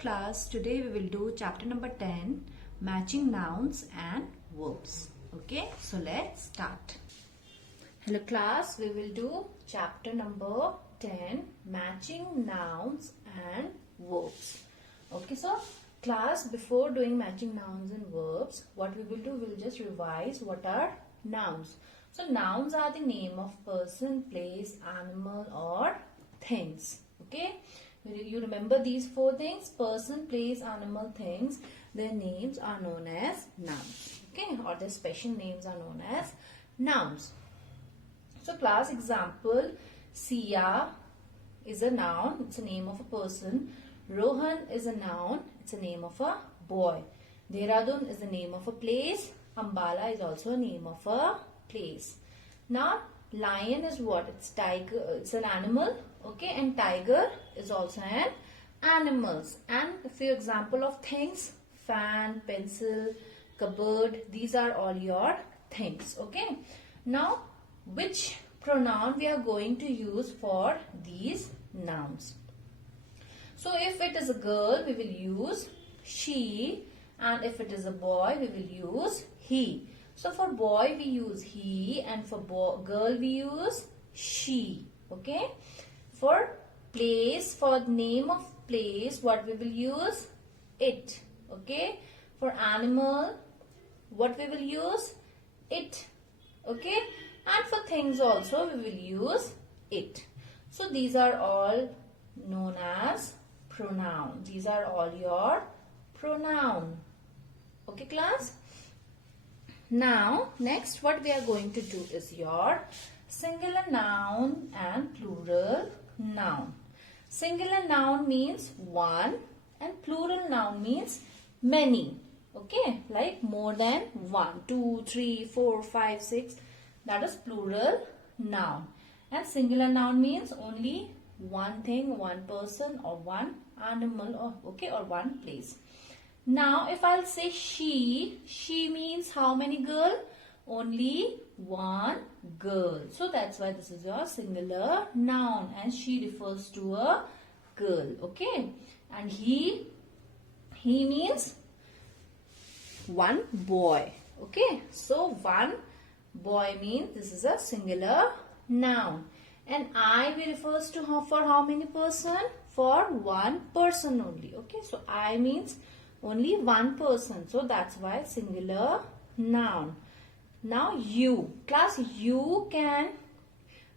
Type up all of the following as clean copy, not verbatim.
class, today we will do chapter number 10, matching nouns and verbs. Okay, so let's start. Hello class, we will do chapter number 10, matching nouns and verbs. Okay, so class, before doing matching nouns and verbs, what we will do, we will just revise what are nouns. So nouns are the name of person, place, animal or things. Okay, you remember these four things: person, place, animal, things. Their names are known as nouns. Okay, or their special names are known as nouns. So class example, Sia is a noun, it's a name of a person. Rohan is a noun, it's a name of a boy. Dehradun is the name of a place. Ambala is also a name of a place. Now lion is what? It's tiger, it's an animal. Okay, and tiger is also an animals. And a few example of things: fan, pencil, cupboard. These are all your things. Okay, now which pronoun we are going to use for these nouns? So if it is a girl, we will use she, and if it is a boy, we will use he. So for boy we use he, and for girl we use she. Okay, for place, for name of place, what we will use? It. Okay, for animal, what we will use? It. Okay, and for things also we will use it. So these are all known as pronoun. These are all your pronoun. Okay class. Now next what we are going to do is your singular noun and plural noun. Singular noun means one and plural noun means many. Okay, like more than 1, 2, 3, 4, 5, 6. That is plural noun. And singular noun means only one thing, one person or one animal, or okay, or one place. Now if I'll say she means how many girl? Only one girl. So that's why this is your singular noun, and she refers to a girl. Okay, and he means one boy. Okay, so one boy means this is a singular noun. And I refers to for how many person? For one person only. Okay, so I means only one person. So that's why singular noun. Now you. Class, you can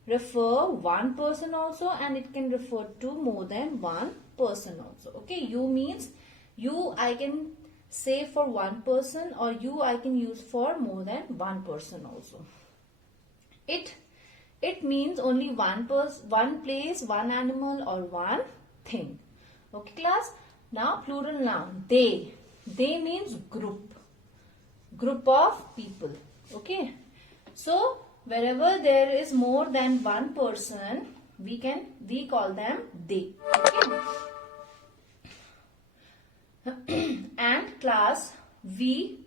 refer one person also, and it can refer to more than one person also. Okay, you means you I can say for one person, or you I can use for more than one person also. It means only one person, one place, one animal or one thing. Okay class. Now plural noun, they means group of people. Okay, so wherever there is more than one person, we call them they. Okay. And class, we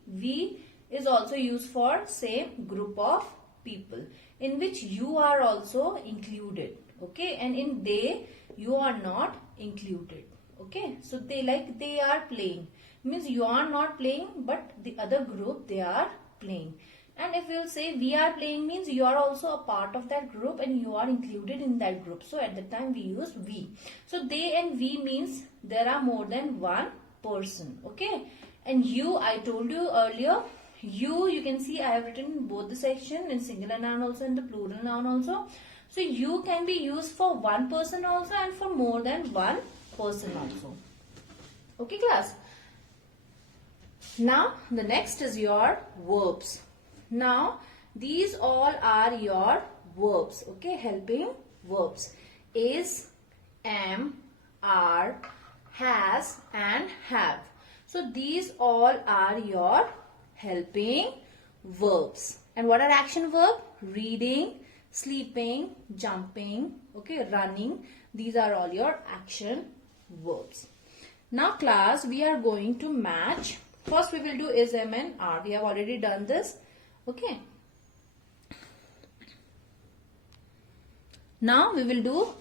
is also used for same group of people, in which you are also included. Okay, and in they you are not included. Okay, so they are playing means you are not playing, but the other group they are playing. And if you will say we are playing means you are also a part of that group and you are included in that group. So at the time we use we. So they and we means there are more than one person. Okay, and you, I told you earlier, you can see I have written in both the section, in singular noun also and the plural noun also. So you can be used for one person also and for more than one person also. Okay class. Now the next is your verbs. Now these all are your verbs. Okay, helping verbs: is, am, are, has and have. So these all are your helping verbs. And what are action verb? Reading, sleeping, jumping, okay, running. These are all your action verbs. Now class, we are going to match. First we will do is, am and are. We have already done this. Okay. Now we will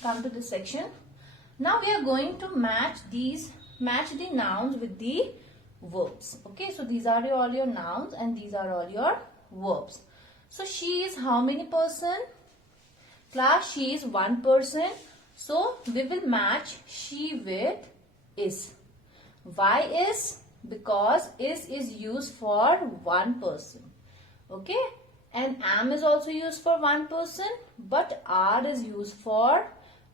come to this section. Now we are going to match these match the nouns with the verbs. Okay, so these are all your nouns and these are all your verbs. So she is how many person? Class, she is one person. So we will match she with is. Why is? Because is used for one person. Okay, and am is also used for one person, but are is used for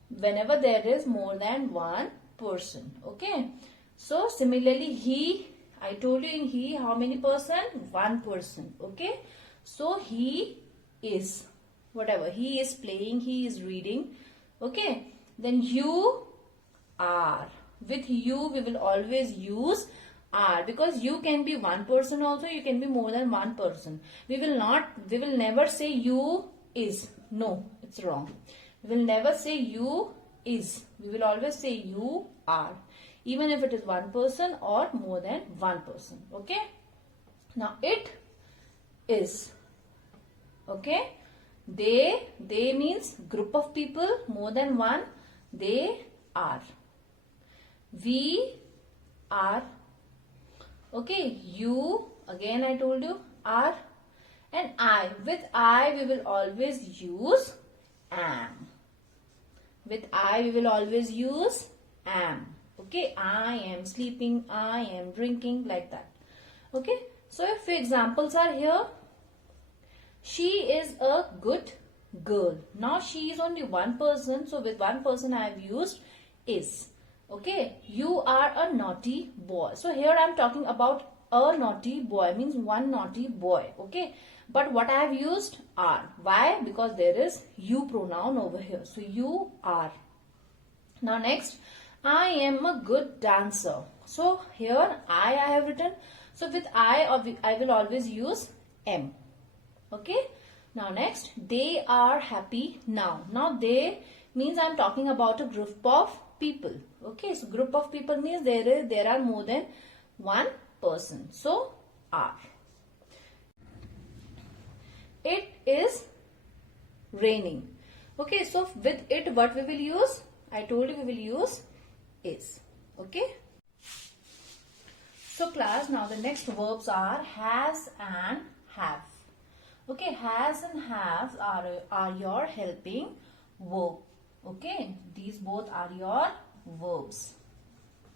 whenever there is more than one person. Okay, so similarly he, I told you in he how many person? One person. Okay, so he is, whatever, he is playing, he is reading. Okay, then you are. With you we will always use are, because you can be one person also, you can be more than one person. We will never say you is. No, it's wrong. We will never say you is. We will always say you are, even if it is one person or more than one person. Okay, now it is. Okay, they means group of people, more than one. They are. We are. Okay, you, again I told you, are. And I, with I we will always use am. With I we will always use am. Okay, I am sleeping, I am drinking, like that. Okay, so if examples are here, she is a good girl. Now she is only one person, so with one person I have used is. Okay, you are a naughty boy. So here I am talking about a naughty boy, means one naughty boy. Okay, but what I have used? Are. Why? Because there is you pronoun over here. So you are. Now next, I am a good dancer. So here I have written. So with I will always use am. Okay, now next, they are happy now. Now they means I am talking about a group of people. Okay, so group of people means there are more than one person. So are. It is raining. Okay, so with it what we will use? I told you we will use is. Okay. So class, now the next verbs are has and have. Okay, has and have are your helping verb. Okay, these both are your verbs.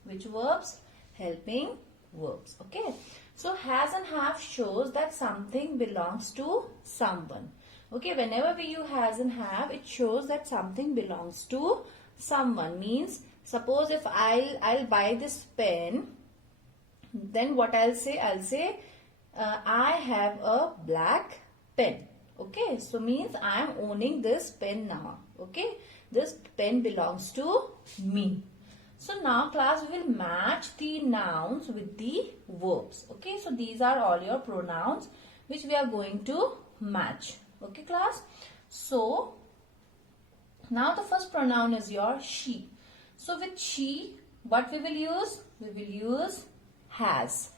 Which verbs? Helping verbs. Okay, so has and have shows that something belongs to someone. Okay, whenever we use has and have, it shows that something belongs to someone. Means, suppose if I'll buy this pen, then what I'll say? I'll say I have a black pen. Okay, so means I am owning this pen now. Okay, this pen belongs to me. So now class, we will match the nouns with the verbs. Okay, so these are all your pronouns which we are going to match. Okay class, so now the first pronoun is your she. So with she, what we will use? We will use has.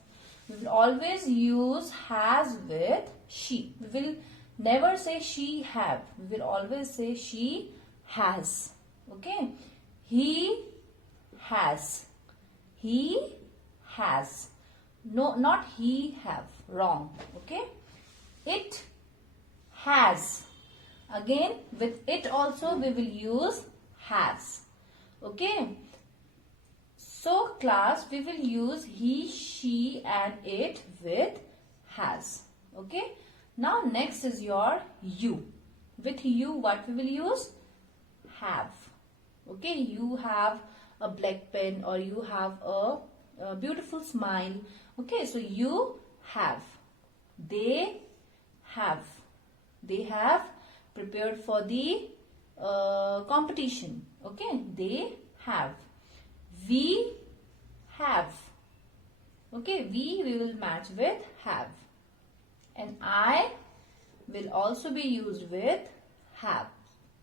We will always use has with she. We will never say she have. We will always say she has. Okay. He has. He has. No, not he have. Wrong. Okay. It has. Again, with it also we will use has. Okay. So class, we will use he, she and it with has. Okay. Now next is your you. With you, what we will use? Have. Okay. You have a black pen, or you have a beautiful smile. Okay. So you have. They have. They have prepared for the competition. Okay. They have. We have. Okay, we will match with have. And I will also be used with have.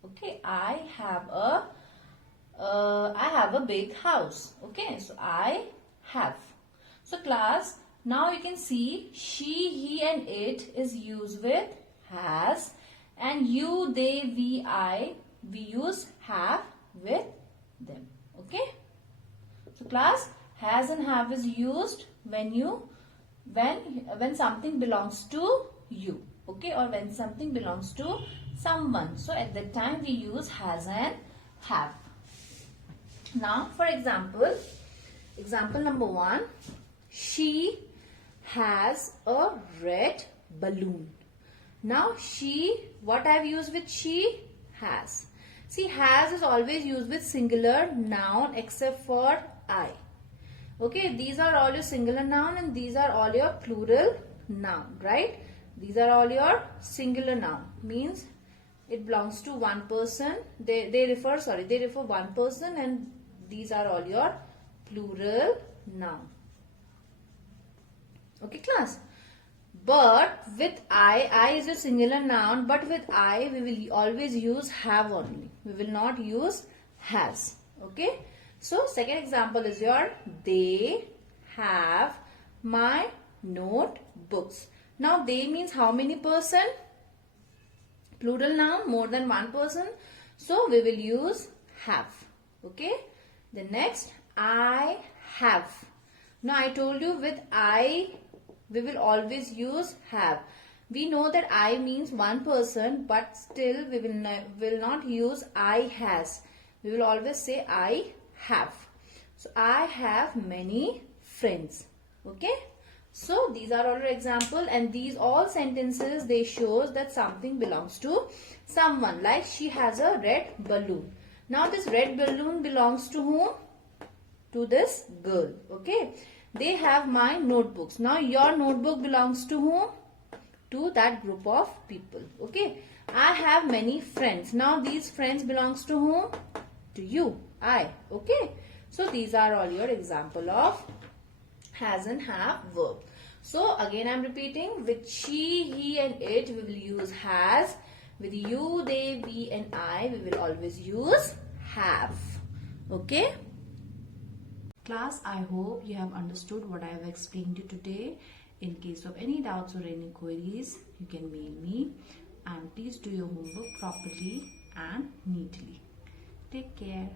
Okay, I have a big house. Okay, so I have. So class, now you can see she, he and it is used with has, and you, they, we, I, we use have with them. Okay. So class, Has and have is used when something belongs to you, okay, or when something belongs to someone. So at that time we use has and have. Now for example number 1, she has a red balloon. Now she, what I've used with she? Has. See, has is always used with singular noun except for I. Okay, these are all your singular noun and these are all your plural noun, right? These are all your singular noun, means it belongs to one person. They refer one person, and these are all your plural noun. Okay, class. But with I is a singular noun, but with I we will always use have only. We will not use has. Okay. So second example is your they have my notebooks. Now they means how many person? Plural noun, more than one person. So we will use have. Okay. The next, I have. Now I told you with I we will always use have. We know that I means one person, but still we will not use I has. We will always say I have. So I have many friends. Okay. So these are all example, and these all sentences, they shows that something belongs to someone. Like she has a red balloon. Now this red balloon belongs to whom? To this girl. Okay. They have my notebooks. Now your notebook belongs to whom? To that group of people. Okay. I have many friends. Now these friends belongs to whom? To you. I. Okay. So these are all your example of has and have verb. So again I am repeating, with she, he and it we will use has. With you, they, we and I we will always use have. Okay. Class, I hope you have understood what I have explained to you today. In case of any doubts or any queries, you can mail me, and please do your homework properly and neatly. Take care.